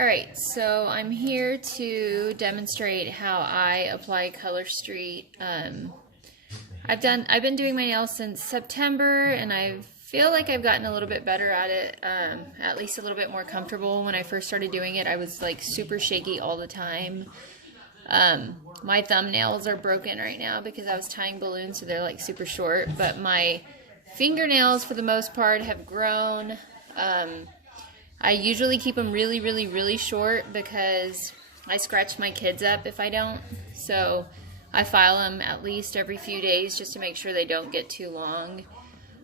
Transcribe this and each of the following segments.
Alright, so I'm here to demonstrate how I apply Color Street. I've been doing my nails since September, and I feel like I've gotten a little bit better at it, at least a little bit more comfortable. When I first started doing it, I was like super shaky all the time. My thumbnails are broken right now because I was tying balloons, so they're like super short, but my fingernails for the most part have grown. I usually keep them really, really, really short because I scratch my kids up if I don't. So I file them at least every few days just to make sure they don't get too long.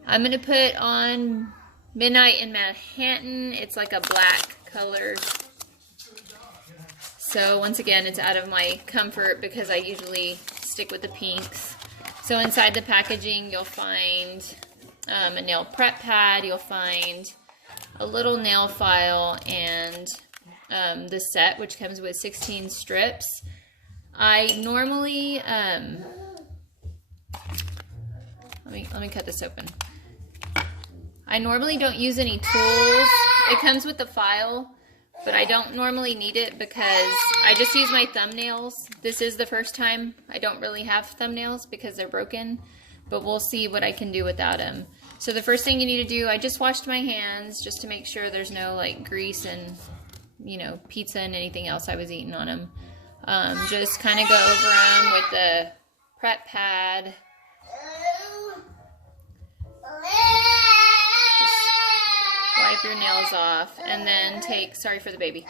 I'm going to put on Midnight in Manhattan. It's like a black color. So once again, it's out of my comfort because I usually stick with the pinks. So inside the packaging, you'll find a nail prep pad. You'll find a little nail file and the set, which comes with 16 strips. I normally let me cut this open. I normally don't use any tools. It comes with the file, but I don't normally need it because I just use my thumbnails. This is the first time I don't really have thumbnails because they're broken, but we'll see what I can do without them. So the first thing you need to do, I just washed my hands just to make sure there's no like grease and, you know, pizza and anything else I was eating on them. Just kind of go over them with the prep pad. Just wipe your nails off and then sorry for the baby.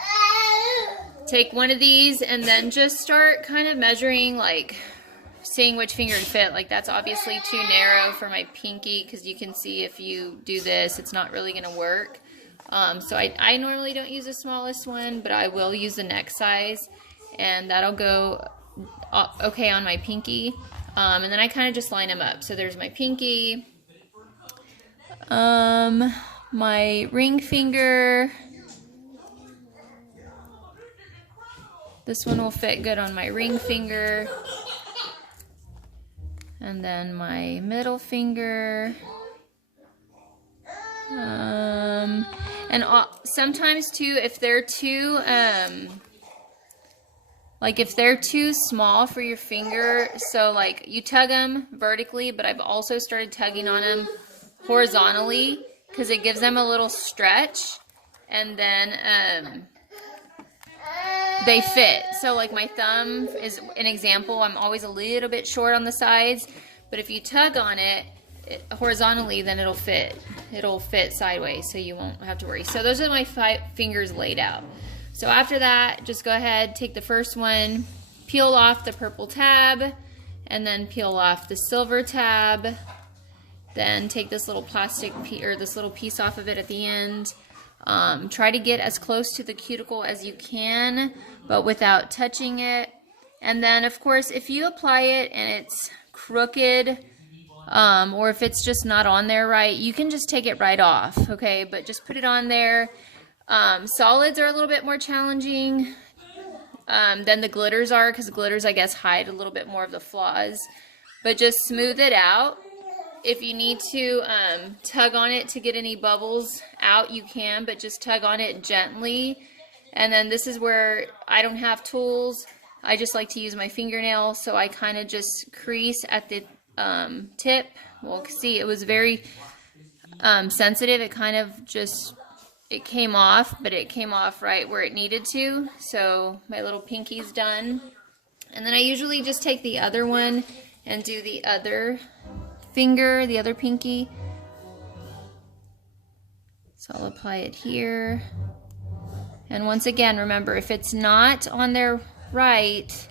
Take one of these and then just start kind of measuring, like seeing which finger to fit. Like that's obviously too narrow for my pinky because you can see if you do this, it's not really going to work. So I normally don't use the smallest one, but I will use the next size, and that'll go okay on my pinky. And then I kind of just line them up. So there's my pinky, my ring finger. This one will fit good on my ring finger. And then my middle finger. And sometimes too, if they're too, like if they're too small for your finger, so like you tug them vertically, but I've also started tugging on them horizontally because it gives them a little stretch, and then they fit. So like my thumb is an example. I'm always a little bit short on the sides, but if you tug on it horizontally, then it'll fit. It'll fit sideways, so you won't have to worry. So those are my 5 fingers laid out. So after that, just go ahead, take the first one, peel off the purple tab, and then peel off the silver tab. Then take this little this little piece off of it at the end. Try to get as close to the cuticle as you can, but without touching it. And then, of course, if you apply it and it's crooked, or if it's just not on there right, you can just take it right off, okay? But just put it on there. Solids are a little bit more challenging than the glitters are, because glitters, I guess, hide a little bit more of the flaws. But just smooth it out. If you need to tug on it to get any bubbles out, you can, but just tug on it gently. And then this is where I don't have tools. I just like to use my fingernail, so I kind of just crease at the tip. Well, see, it was very sensitive. It kind of just, it came off, but it came off right where it needed to. So my little pinky's done. And then I usually just take the other one and do the other finger, the other pinky. So I'll apply it here. And once again, remember, if it's not on there right,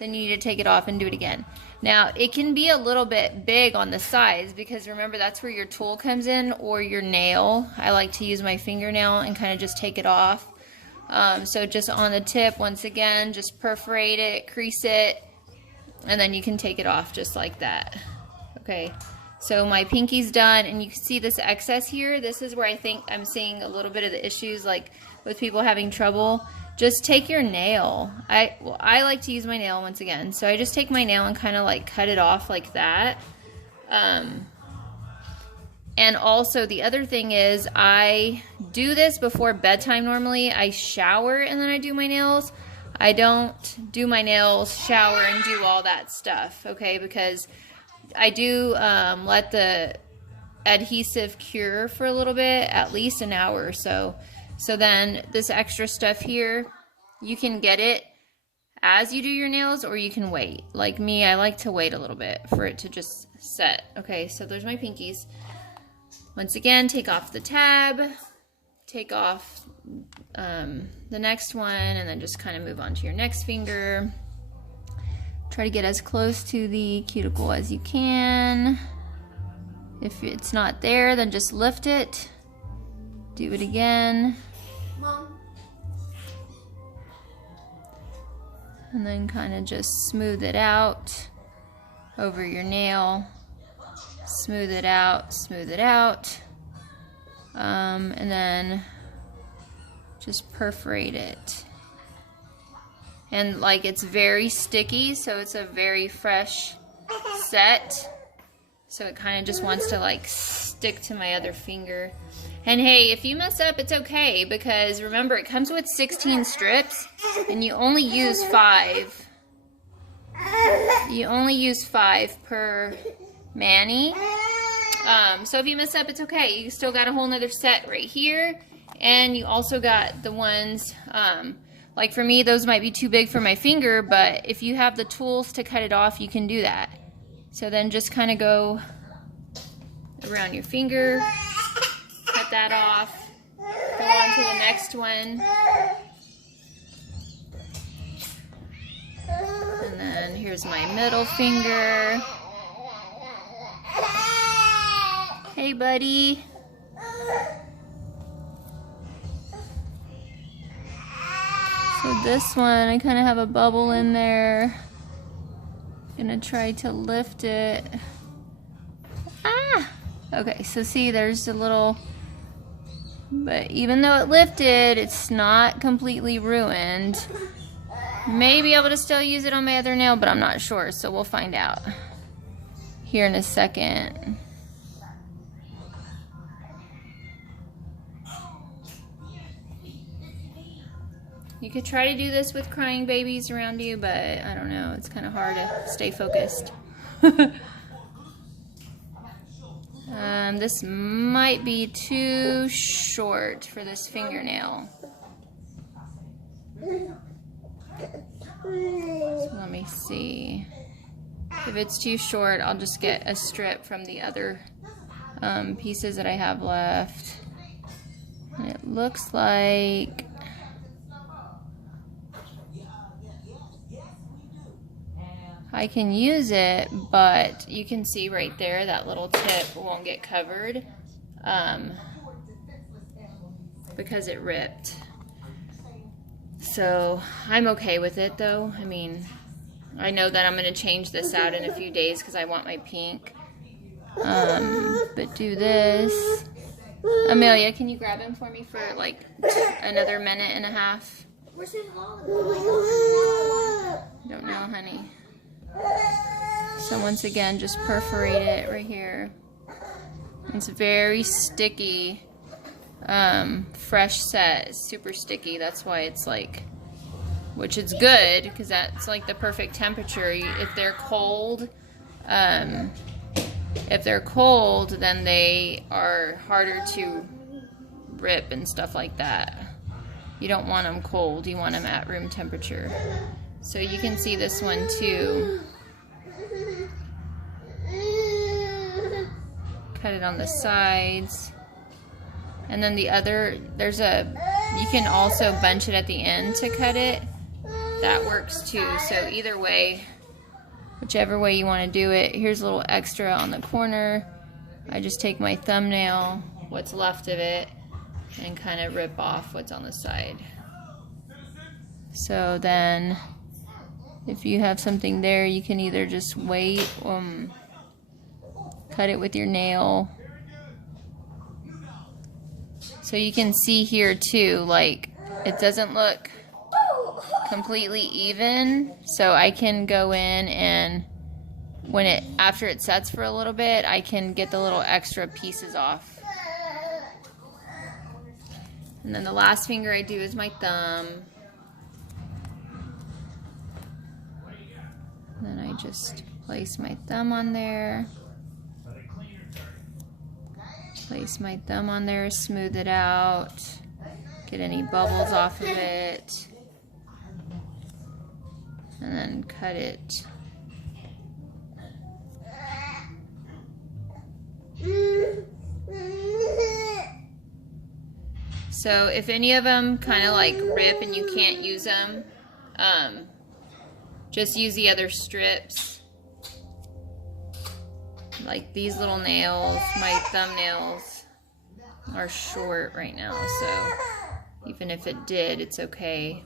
then you need to take it off and do it again. Now, it can be a little bit big on the sides because remember, that's where your tool comes in, or your nail. I like to use my fingernail and kind of just take it off. So just on the tip, once again, just perforate it, crease it, and then you can take it off just like that. Okay, so my pinky's done, and you can see this excess here. This is where I think I'm seeing a little bit of the issues, like with people having trouble. Just take your nail. I like to use my nail once again. So I just take my nail and kind of like cut it off like that. And also the other thing is I do this before bedtime normally. I shower and then I do my nails. I don't do my nails, shower, and do all that stuff, okay? Because I do let the adhesive cure for a little bit, at least an hour or so. So then this extra stuff here, you can get it as you do your nails or you can wait. Like me, I like to wait a little bit for it to just set. Okay, so there's my pinkies. Once again, take off the tab, take off the next one, and then just kind of move on to your next finger. Try to get as close to the cuticle as you can. If it's not there, then just lift it. Do it again. Mom. And then kind of just smooth it out over your nail. Smooth it out, smooth it out. And then just perforate it. And like it's very sticky, so it's a very fresh set. So it kind of just wants to like stick to my other finger. And hey, if you mess up, it's okay, because remember, it comes with 16 strips and you only use 5. You only use 5 per mani. So if you mess up, it's okay. You still got a whole nother set right here. And you also got the ones, like for me, those might be too big for my finger, but if you have the tools to cut it off, you can do that. So then just kind of go around your finger, cut that off, go on to the next one. And then here's my middle finger. Hey, buddy. So this one, I kind of have a bubble in there. Gonna try to lift it. Ah! Okay, so see, there's a little, but even though it lifted, it's not completely ruined. May be able to still use it on my other nail, but I'm not sure, so we'll find out here in a second. You could try to do this with crying babies around you, but I don't know, it's kind of hard to stay focused. This might be too short for this fingernail. So let me see. If it's too short, I'll just get a strip from the other pieces that I have left. And it looks like I can use it, but you can see right there that little tip won't get covered because it ripped. So I'm okay with it though. I mean, I know that I'm going to change this out in a few days because I want my pink. But do this. Amelia, can you grab him for me for like another minute and a half? Where's his wallet? Don't know, honey. So once again, just perforate it right here. It's very sticky, fresh set. It's super sticky. That's why it's like, which is good because that's like the perfect temperature. If they're cold, then they are harder to rip and stuff like that. You don't want them cold. You want them at room temperature. So you can see this one too. Cut it on the sides. And then the other, you can also bunch it at the end to cut it. That works too. So either way, whichever way you want to do it. Here's a little extra on the corner. I just take my thumbnail, what's left of it, and kind of rip off what's on the side. So then if you have something there, you can either just wait, cut it with your nail. So you can see here too, like it doesn't look completely even. So I can go in and after it sets for a little bit, I can get the little extra pieces off. And then the last finger I do is my thumb. And then I just place my thumb on there. Place my thumb on there, smooth it out, get any bubbles off of it, and then cut it. So if any of them kind of like rip and you can't use them, just use the other strips. Like these little nails, my thumbnails are short right now, so even if it did, it's okay.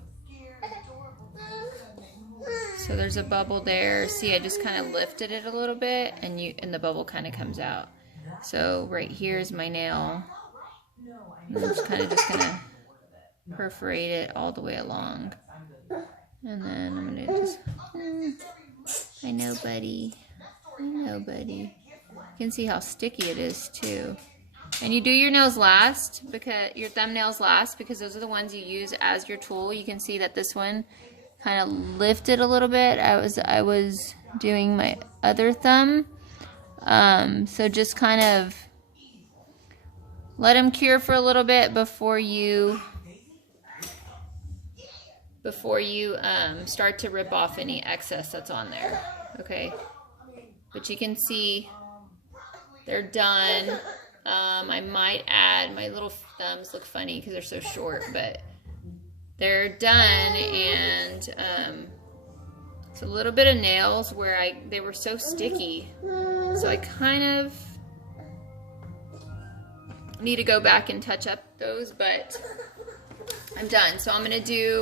So there's a bubble there. See, I just kind of lifted it a little bit, and the bubble kind of comes out. So right here is my nail. And I'm just gonna perforate it all the way along. And then I'm gonna just, I know, buddy. I know, buddy. You can see how sticky it is too. And you do your nails last, because your thumbnails last, because those are the ones you use as your tool. You can see that this one kind of lifted a little bit. I was doing my other thumb. So just kind of let them cure for a little bit before you start to rip off any excess that's on there. Okay, but you can see they're done. I might add, my little thumbs look funny because they're so short, but they're done. And it's a little bit of nails where they were so sticky, so I kind of need to go back and touch up those, but I'm done. So I'm gonna do